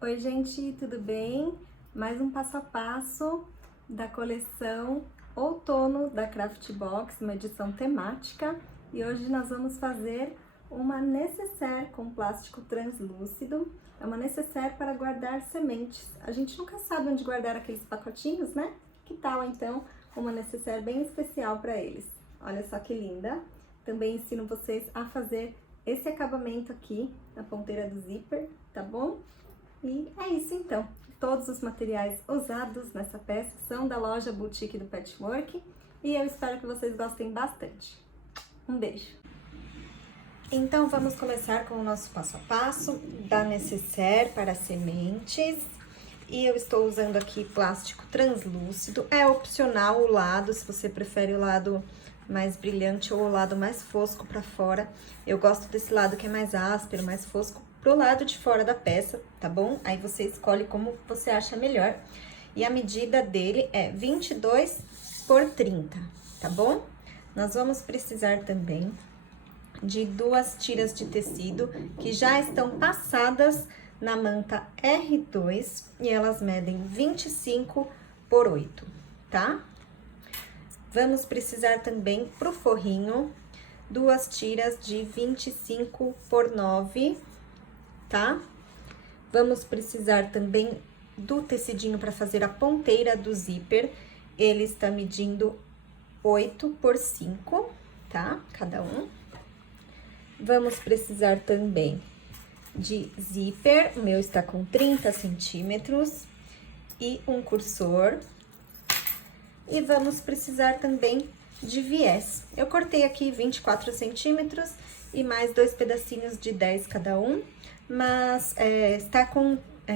Oi, gente, tudo bem? Mais um passo a passo da coleção Outono da Craftbox, uma edição temática. E hoje nós vamos fazer uma nécessaire com plástico translúcido. É uma nécessaire para guardar sementes. A gente nunca sabe onde guardar aqueles pacotinhos, né? Que tal, então, uma nécessaire bem especial para eles? Olha só que linda! Também ensino vocês a fazer esse acabamento aqui na ponteira do zíper, tá bom? E é isso então. Todos os materiais usados nessa peça são da loja Boutique do Patchwork e eu espero que vocês gostem bastante. Um beijo! Então vamos começar com o nosso passo a passo da nécessaire para sementes. E eu estou usando aqui plástico translúcido. É opcional o lado, se você prefere o lado mais brilhante ou o lado mais fosco para fora. Eu gosto desse lado que é mais áspero, mais fosco, pro lado de fora da peça, tá bom? Aí você escolhe como você acha melhor. E a medida dele é 22 por 30, tá bom? Nós vamos precisar também de 2 tiras de tecido que já estão passadas na manta R2 e elas medem 25 por 8, tá? Vamos precisar também pro forrinho 2 tiras de 25 por 9, tá? Vamos precisar também do tecidinho para fazer a ponteira do zíper. Ele está medindo 8 por 5, tá? Cada um. Vamos precisar também de zíper, o meu está com 30 centímetros, e um cursor. E vamos precisar também de viés. Eu cortei aqui 24 centímetros e mais 2 pedacinhos de 10 cada um, mas está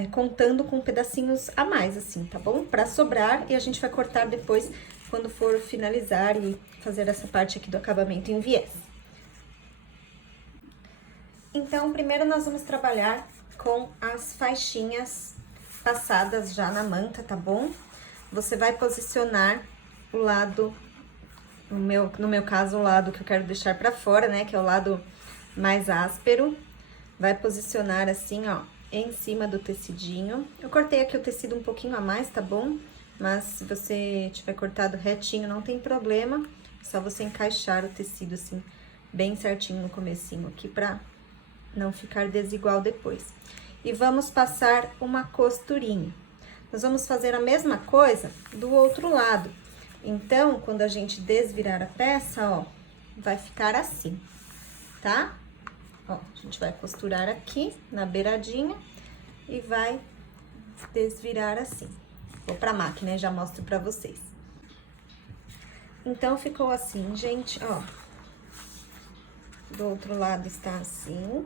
contando com pedacinhos a mais, assim, tá bom? Para sobrar, e a gente vai cortar depois, quando for finalizar e fazer essa parte aqui do acabamento em viés. Então, primeiro nós vamos trabalhar com as faixinhas passadas já na manta, tá bom? Você vai posicionar o lado, no meu caso, o lado que eu quero deixar pra fora, né? Que é o lado mais áspero. Vai posicionar assim, ó, em cima do tecidinho. Eu cortei aqui o tecido um pouquinho a mais, tá bom? Mas se você tiver cortado retinho, não tem problema. É só você encaixar o tecido assim, bem certinho no comecinho aqui pra não ficar desigual depois. E vamos passar uma costurinha. Nós vamos fazer a mesma coisa do outro lado. Então, quando a gente desvirar a peça, ó, vai ficar assim, tá? Ó, a gente vai costurar aqui na beiradinha e vai desvirar assim. Vou pra máquina e já mostro pra vocês. Então, ficou assim, gente, ó. Do outro lado está assim,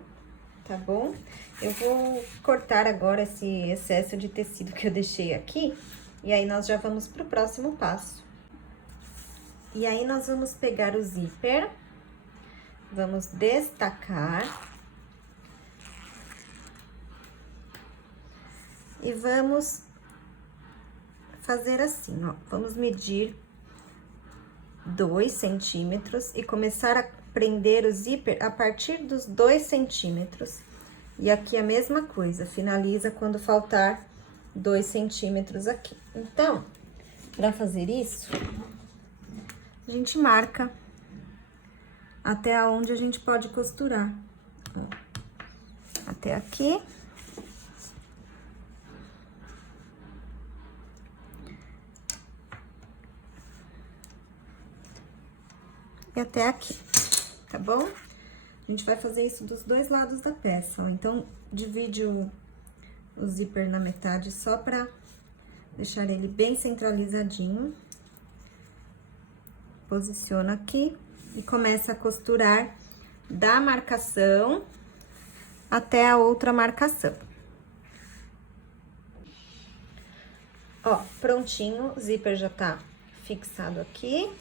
tá bom? Eu vou cortar agora esse excesso de tecido que eu deixei aqui, e aí nós já vamos pro próximo passo. E aí, nós vamos pegar o zíper, vamos destacar, e vamos fazer assim, ó, vamos medir 2 centímetros e começar a prender o zíper a partir dos 2 centímetros. E aqui a mesma coisa, finaliza quando faltar 2 centímetros aqui. Então, para fazer isso, a gente marca até onde a gente pode costurar. Ó, até aqui. E até aqui, tá bom? A gente vai fazer isso dos 2 lados da peça, ó. Então, divide o zíper na metade só pra deixar ele bem centralizadinho. Posiciona aqui e começa a costurar da marcação até a outra marcação. Ó, prontinho, o zíper já tá fixado aqui.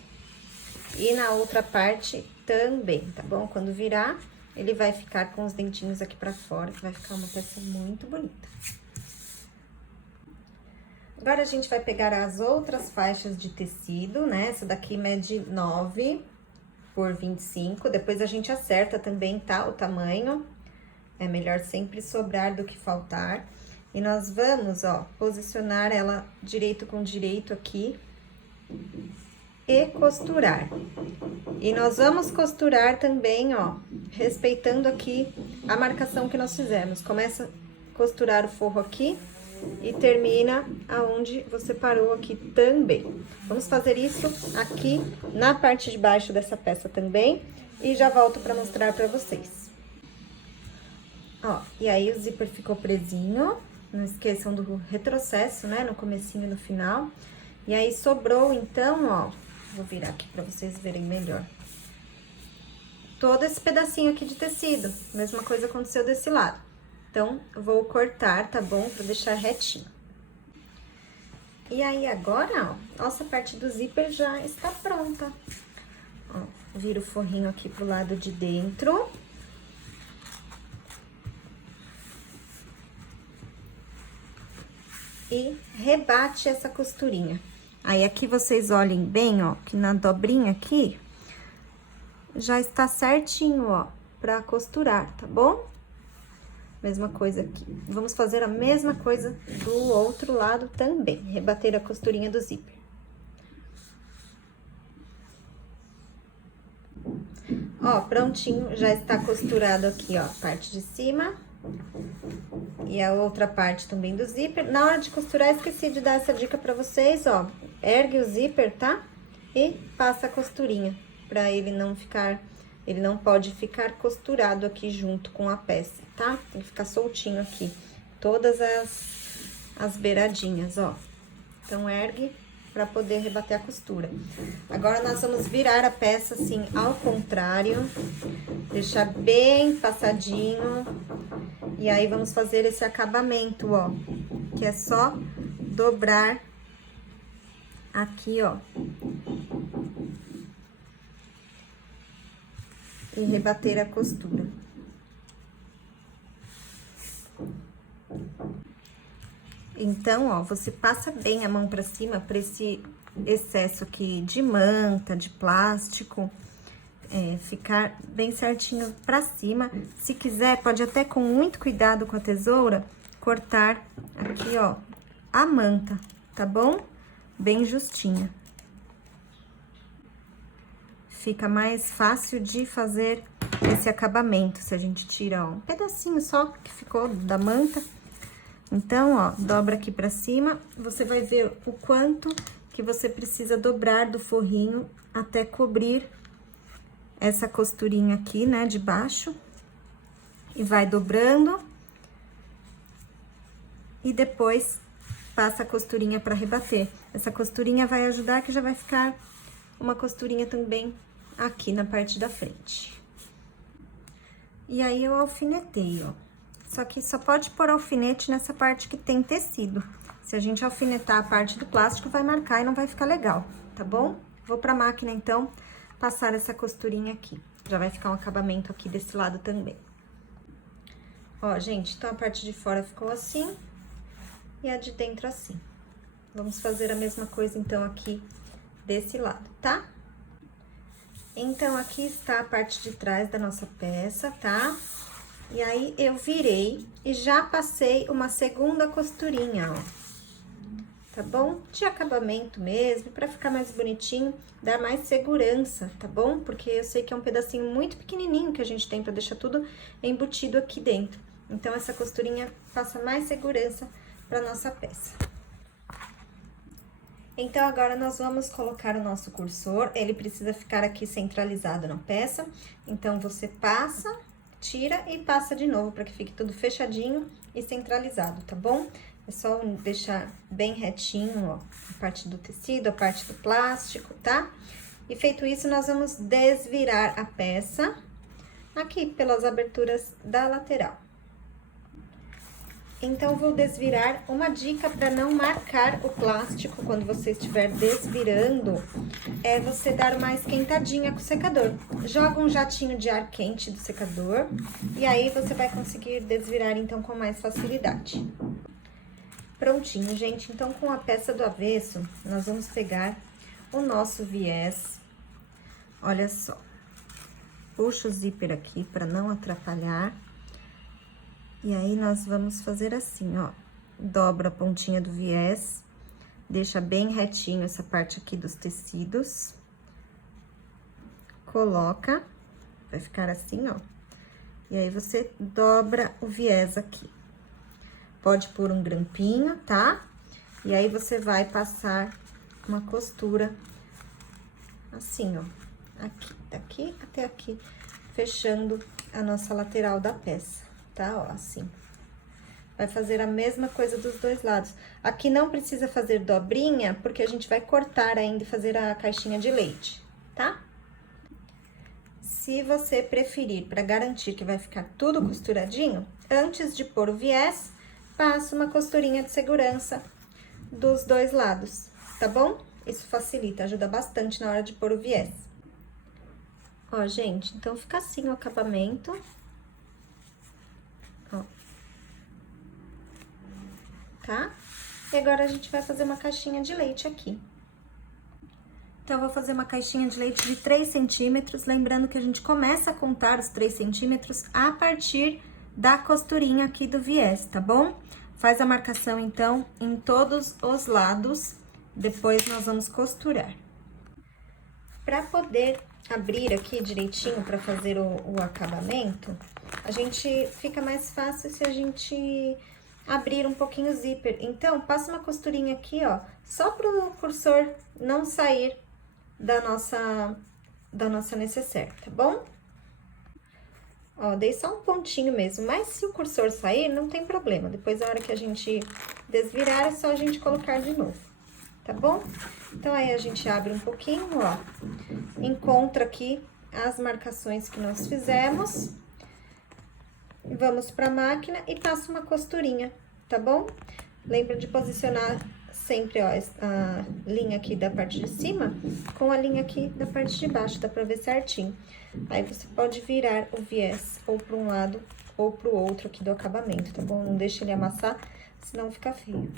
E na outra parte também, tá bom? Quando virar, ele vai ficar com os dentinhos aqui pra fora, que vai ficar uma peça muito bonita. Agora, a gente vai pegar as outras faixas de tecido, né? Essa daqui mede 9 por 25, depois a gente acerta também, tá? O tamanho, é melhor sempre sobrar do que faltar. E nós vamos, ó, posicionar ela direito com direito aqui e costurar. E nós vamos costurar também, ó, respeitando aqui a marcação que nós fizemos. Começa a costurar o forro aqui e termina aonde você parou aqui também. Vamos fazer isso aqui na parte de baixo dessa peça também e já volto para mostrar para vocês. Ó, e aí o zíper ficou presinho, não esqueçam do retrocesso, né, no comecinho e no final. E aí sobrou então, ó, vou virar aqui para vocês verem melhor. Todo esse pedacinho aqui de tecido, mesma coisa aconteceu desse lado. Então, eu vou cortar, tá bom? Pra deixar retinho. E aí, agora, ó, nossa parte do zíper já está pronta. Ó, vira o forrinho aqui pro lado de dentro. E rebate essa costurinha. Aí, aqui vocês olhem bem, ó, que na dobrinha aqui, já está certinho, ó, pra costurar, tá bom? Mesma coisa aqui. Vamos fazer a mesma coisa do outro lado também. Rebater a costurinha do zíper. Ó, prontinho, já está costurado aqui, ó, a parte de cima. E a outra parte também do zíper. Na hora de costurar, esqueci de dar essa dica pra vocês, ó. Ergue o zíper, tá? E passa a costurinha, pra ele não ficar... Ele não pode ficar costurado aqui junto com a peça, tá? Tem que ficar soltinho aqui, todas as beiradinhas, ó. Então, ergue pra poder rebater a costura. Agora, nós vamos virar a peça assim, ao contrário, deixar bem passadinho. E aí, vamos fazer esse acabamento, ó, que é só dobrar aqui, ó. E rebater a costura. Então, ó, você passa bem a mão pra cima pra esse excesso aqui de manta, de plástico, ficar bem certinho pra cima. Se quiser, pode até com muito cuidado com a tesoura, cortar aqui, ó, a manta, tá bom? Bem justinha. Fica mais fácil de fazer esse acabamento, se a gente tira, ó, um pedacinho só que ficou da manta. Então, ó, dobra aqui pra cima, você vai ver o quanto que você precisa dobrar do forrinho até cobrir essa costurinha aqui, né, de baixo. E vai dobrando. E depois passa a costurinha pra rebater. Essa costurinha vai ajudar que já vai ficar uma costurinha também aqui na parte da frente. E aí, eu alfinetei, ó. Só que só pode pôr alfinete nessa parte que tem tecido. Se a gente alfinetar a parte do plástico, vai marcar e não vai ficar legal, tá bom? Vou pra máquina, então, passar essa costurinha aqui. Já vai ficar um acabamento aqui desse lado também. Ó, gente, então a parte de fora ficou assim e a de dentro assim. Vamos fazer a mesma coisa, então, aqui desse lado, tá? Então, aqui está a parte de trás da nossa peça, tá? E aí, eu virei e já passei uma segunda costurinha, ó. Tá bom? De acabamento mesmo, pra ficar mais bonitinho, dar mais segurança, tá bom? Porque eu sei que é um pedacinho muito pequenininho que a gente tem pra deixar tudo embutido aqui dentro. Então, essa costurinha passa mais segurança pra nossa peça. Então, agora, nós vamos colocar o nosso cursor, ele precisa ficar aqui centralizado na peça. Então, você passa, tira e passa de novo, para que fique tudo fechadinho e centralizado, tá bom? É só deixar bem retinho, ó, a parte do tecido, a parte do plástico, tá? E feito isso, nós vamos desvirar a peça aqui pelas aberturas da lateral. Então, vou desvirar. Uma dica para não marcar o plástico quando você estiver desvirando é você dar uma esquentadinha com o secador. Joga um jatinho de ar quente do secador e aí você vai conseguir desvirar, então, com mais facilidade. Prontinho, gente. Então, com a peça do avesso, nós vamos pegar o nosso viés. Olha só. Puxa o zíper aqui para não atrapalhar. E aí, nós vamos fazer assim, ó. dobra a pontinha do viés, deixa bem retinho essa parte aqui dos tecidos. Coloca, vai ficar assim, ó. E aí, você dobra o viés aqui. Pode pôr um grampinho, tá? E aí, você vai passar uma costura assim, ó. Aqui, daqui até aqui, fechando a nossa lateral da peça, tá? Ó, assim. Vai fazer a mesma coisa dos dois lados. Aqui não precisa fazer dobrinha, porque a gente vai cortar ainda e fazer a caixinha de leite, tá? Se você preferir, para garantir que vai ficar tudo costuradinho, antes de pôr o viés, passa uma costurinha de segurança dos dois lados, tá bom? Isso facilita, ajuda bastante na hora de pôr o viés. Ó, gente, então fica assim o acabamento. Ó. Tá? E agora, a gente vai fazer uma caixinha de leite aqui. Então, eu vou fazer uma caixinha de leite de 3 centímetros, lembrando que a gente começa a contar os 3 centímetros a partir da costurinha aqui do viés, tá bom? Faz a marcação, então, em todos os lados, depois nós vamos costurar. Para poder abrir aqui direitinho para fazer o acabamento, a gente fica mais fácil se a gente abrir um pouquinho o zíper. Então, passa uma costurinha aqui, ó, só pro cursor não sair da nossa necessaire, tá bom? Ó, dei só um pontinho mesmo, mas se o cursor sair, não tem problema. Depois, na hora que a gente desvirar, é só a gente colocar de novo, tá bom? Então, aí a gente abre um pouquinho, ó, encontra aqui as marcações que nós fizemos. Vamos pra máquina e passa uma costurinha, tá bom? Lembra de posicionar sempre, ó, a linha aqui da parte de cima com a linha aqui da parte de baixo, dá pra ver certinho. Aí, você pode virar o viés ou pra um lado ou pro outro aqui do acabamento, tá bom? Não deixa ele amassar, senão fica feio.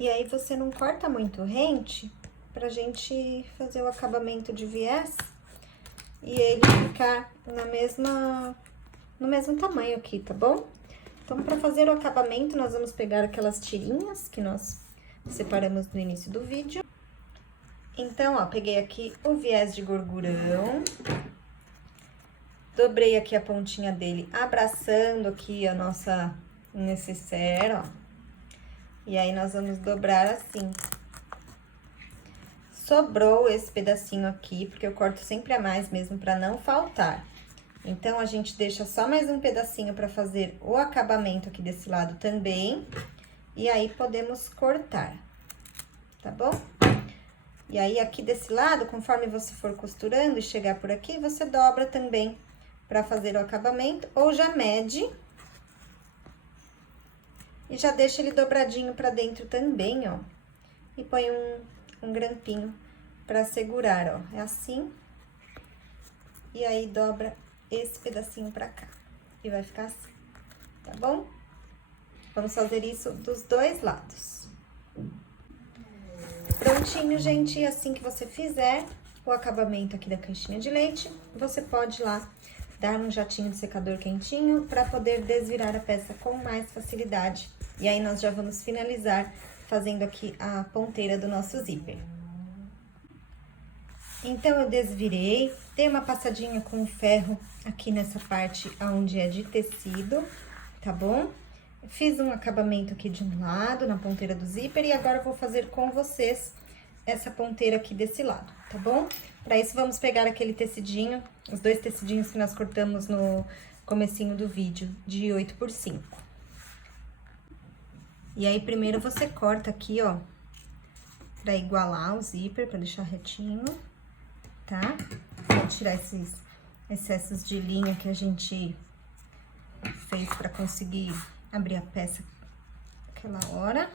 E aí, você não corta muito rente pra gente fazer o acabamento de viés e ele ficar no mesmo tamanho aqui, tá bom? Então, para fazer o acabamento, nós vamos pegar aquelas tirinhas que nós separamos no início do vídeo. Então, ó, peguei aqui o viés de gorgurão, dobrei aqui a pontinha dele, abraçando aqui a nossa necessaire, ó. E aí, nós vamos dobrar assim. Sobrou esse pedacinho aqui, porque eu corto sempre a mais mesmo, para não faltar. Então, a gente deixa só mais um pedacinho para fazer o acabamento aqui desse lado também. E aí, podemos cortar, tá bom? E aí, aqui desse lado, conforme você for costurando e chegar por aqui, você dobra também para fazer o acabamento. Ou já mede e já deixa ele dobradinho para dentro também, ó. E põe um grampinho para segurar, ó. É assim. E aí, dobra esse pedacinho pra cá. E vai ficar assim, tá bom? Vamos fazer isso dos dois lados. Prontinho, gente. E assim que você fizer o acabamento aqui da caixinha de leite, você pode ir lá dar um jatinho de secador quentinho pra poder desvirar a peça com mais facilidade. E aí, nós já vamos finalizar fazendo aqui a ponteira do nosso zíper. Então, eu desvirei, dei uma passadinha com o ferro aqui nessa parte onde é de tecido, tá bom? Fiz um acabamento aqui de um lado, na ponteira do zíper, e agora eu vou fazer com vocês essa ponteira aqui desse lado, tá bom? Pra isso, vamos pegar aquele tecidinho, os dois tecidinhos que nós cortamos no comecinho do vídeo, de 8x5. E aí, primeiro, você corta aqui, ó, pra igualar o zíper, pra deixar retinho. Tá? Vou tirar esses excessos de linha que a gente fez pra conseguir abrir a peça aquela hora.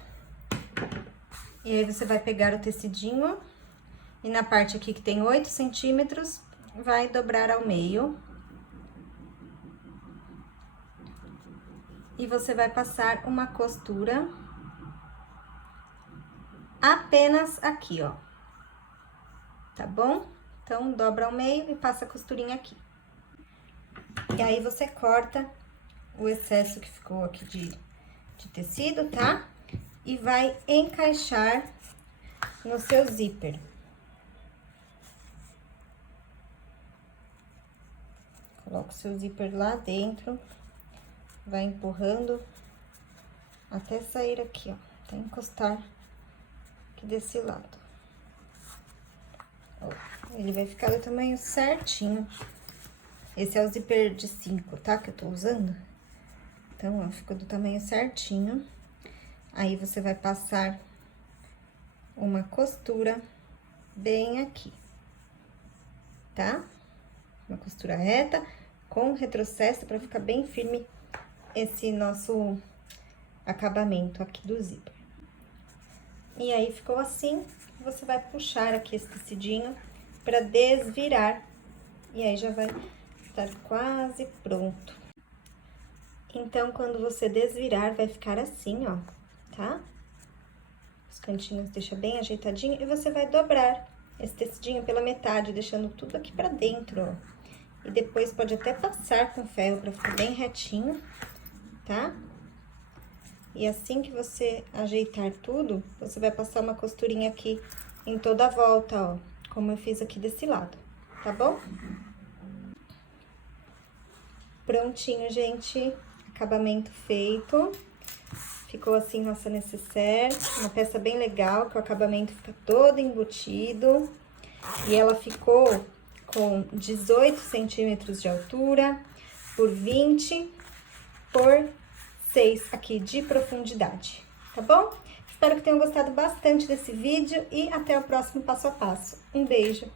E aí, você vai pegar o tecidinho e na parte aqui que tem 8 centímetros, vai dobrar ao meio. E você vai passar uma costura apenas aqui, ó. Tá bom? Então, dobra ao meio e passa a costurinha aqui. E aí, você corta o excesso que ficou aqui de tecido, tá? E vai encaixar no seu zíper. Coloca o seu zíper lá dentro, vai empurrando até sair aqui, ó, até encostar aqui desse lado. Ó, ele vai ficar do tamanho certinho. Esse é o zíper de 5, tá? Que eu tô usando. Então, ó, ficou do tamanho certinho. Aí, você vai passar uma costura bem aqui, tá? Uma costura reta com retrocesso pra ficar bem firme esse nosso acabamento aqui do zíper. E aí, ficou assim, você vai puxar aqui esse tecidinho pra desvirar. E aí, já vai estar quase pronto. Então, quando você desvirar, vai ficar assim, ó, tá? Os cantinhos deixa bem ajeitadinho e você vai dobrar esse tecidinho pela metade, deixando tudo aqui pra dentro, ó. E depois pode até passar com ferro pra ficar bem retinho, tá? E assim que você ajeitar tudo, você vai passar uma costurinha aqui em toda a volta, ó, como eu fiz aqui desse lado, tá bom? Prontinho, gente, acabamento feito. Ficou assim nossa nécessaire, uma peça bem legal, que o acabamento fica todo embutido. E ela ficou com 18 centímetros de altura, por 20 por 6 aqui de profundidade, tá bom? Espero que tenham gostado bastante desse vídeo e até o próximo passo a passo. Um beijo!